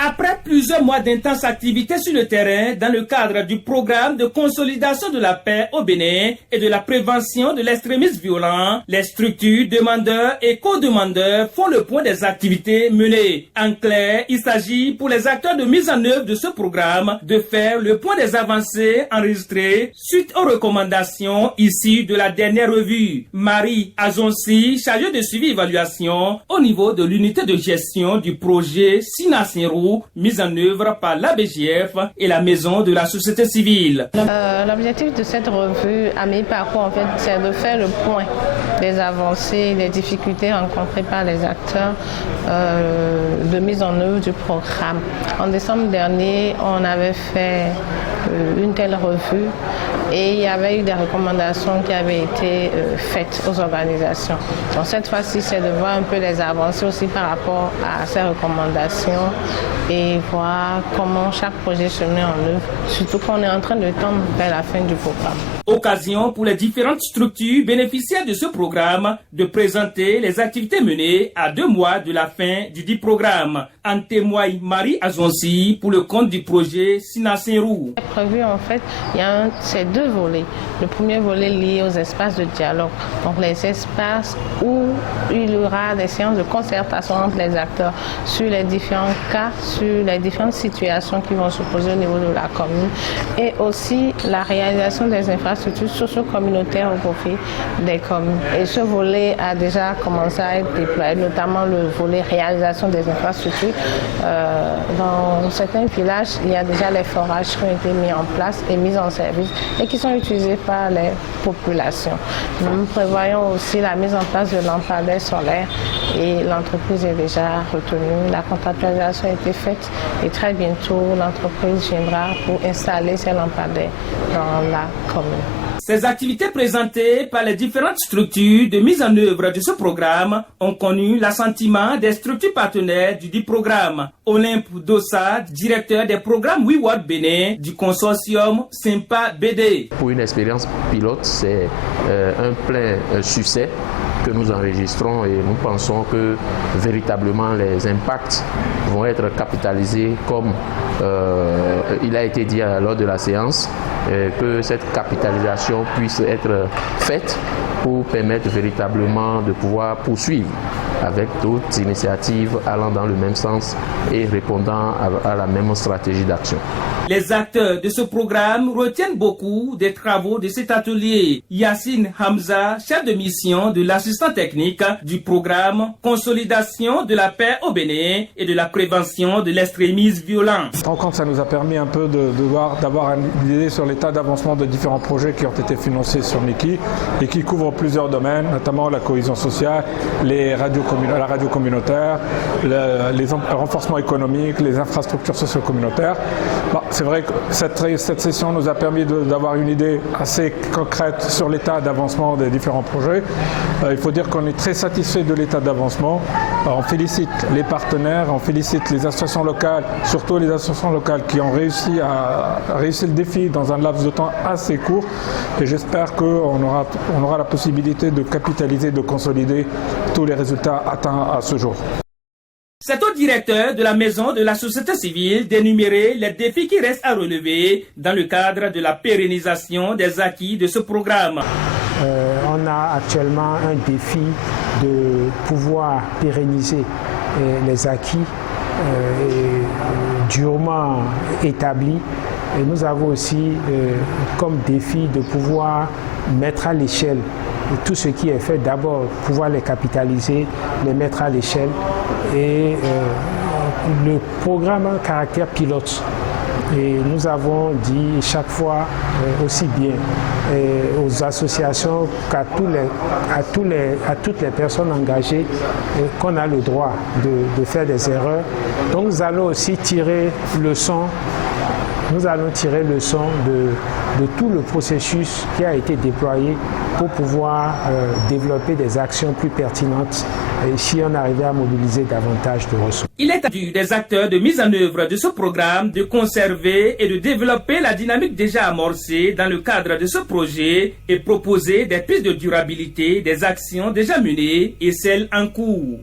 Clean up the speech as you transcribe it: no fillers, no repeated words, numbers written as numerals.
Après plusieurs mois d'intenses activités sur le terrain dans le cadre du programme de consolidation de la paix au Bénin et de la prévention de l'extrémisme violent, les structures demandeurs et co-demandeurs font le point des activités menées. En clair, il s'agit pour les acteurs de mise en œuvre de ce programme de faire le point des avancées enregistrées suite aux recommandations issues de la dernière revue. Marie Azonsi, chargée de suivi-évaluation au niveau de l'unité de gestion du projet Sinasenrou, mise en œuvre par l'ABGF et la Maison de la Société Civile. L'objectif de cette revue à mi-parcours, en fait, c'est de faire le point des avancées, des difficultés rencontrées par les acteurs de mise en œuvre du programme. En décembre dernier, on avait fait une telle revue et il y avait eu des recommandations qui avaient été faites aux organisations. Donc cette fois-ci, c'est de voir un peu les avancées aussi par rapport à ces recommandations et voir comment chaque projet se met en œuvre, surtout qu'on est en train de tendre vers la fin du programme. Occasion pour les différentes structures bénéficiaires de ce programme de présenter les activités menées à 2 mois de la fin du dit programme. En témoigne Marie Azonsi pour le compte du projet Sinasenrou. Prévu en fait, il y a ces 2 volets. Le premier volet lié aux espaces de dialogue, donc les espaces où il y aura des séances de concertation entre les acteurs sur les différents cas, sur les différentes situations qui vont se poser au niveau de la commune et aussi la réalisation des infrastructures socio-communautaires au profit des communes. Et ce volet a déjà commencé à être déployé, notamment le volet réalisation des infrastructures. Dans certains villages, il y a déjà les forages qui ont été mis en place et mis en service et qui sont utilisés par les populations. Nous prévoyons aussi la mise en place de lampadaires solaires et l'entreprise est déjà retenue. La contractualisation a été faite et très bientôt l'entreprise viendra pour installer ces lampadaires dans la commune. Ces activités présentées par les différentes structures de mise en œuvre de ce programme ont connu l'assentiment des structures partenaires du dit programme. Olympe Dossa, directeur des programmes WeWork Bénin du consortium Sympa BD. Pour une expérience pilote, c'est un plein succès que nous enregistrons et nous pensons que véritablement les impacts vont être capitalisés comme il a été dit lors de la séance, que cette capitalisation puisse être faite pour permettre véritablement de pouvoir poursuivre avec d'autres initiatives allant dans le même sens et répondant à la même stratégie d'action. Les acteurs de ce programme retiennent beaucoup des travaux de cet atelier. Yassine Hamza, chef de mission de l'assistant technique du programme Consolidation de la paix au Bénin et de la prévention de l'extrémisme violent. En compte, ça nous a permis un peu d'avoir une idée sur l'état d'avancement de différents projets qui ont été financés sur Niki et qui couvrent plusieurs domaines, notamment la cohésion sociale, la radio communautaire, les renforcements économiques, les infrastructures socio-communautaires. Bon, c'est vrai que cette session nous a permis d'avoir une idée assez concrète sur l'état d'avancement des différents projets. Il faut dire qu'on est très satisfait de l'état d'avancement. On félicite les partenaires, on félicite les associations locales, surtout les associations locales qui ont réussi le défi dans un laps de temps assez court. Et j'espère qu'on aura la possibilité de capitaliser, de consolider tous les résultats atteints à ce jour. C'est au directeur de la Maison de la Société Civile d'énumérer les défis qui restent à relever dans le cadre de la pérennisation des acquis de ce programme. On a actuellement un défi de pouvoir pérenniser les acquis durement établis. Et nous avons aussi comme défi de pouvoir mettre à l'échelle tout ce qui est fait, d'abord pouvoir les capitaliser, les mettre à l'échelle. Et le programme a un caractère pilote. Et nous avons dit chaque fois aussi bien aux associations qu'à toutes les personnes engagées qu'on a le droit de faire des erreurs. Donc nous allons aussi tirer leçon. Nous allons tirer leçon de tout le processus qui a été déployé pour pouvoir développer des actions plus pertinentes et si on arrivait à mobiliser davantage de ressources. Il est attendu des acteurs de mise en œuvre de ce programme de conserver et de développer la dynamique déjà amorcée dans le cadre de ce projet et proposer des pistes de durabilité des actions déjà menées et celles en cours.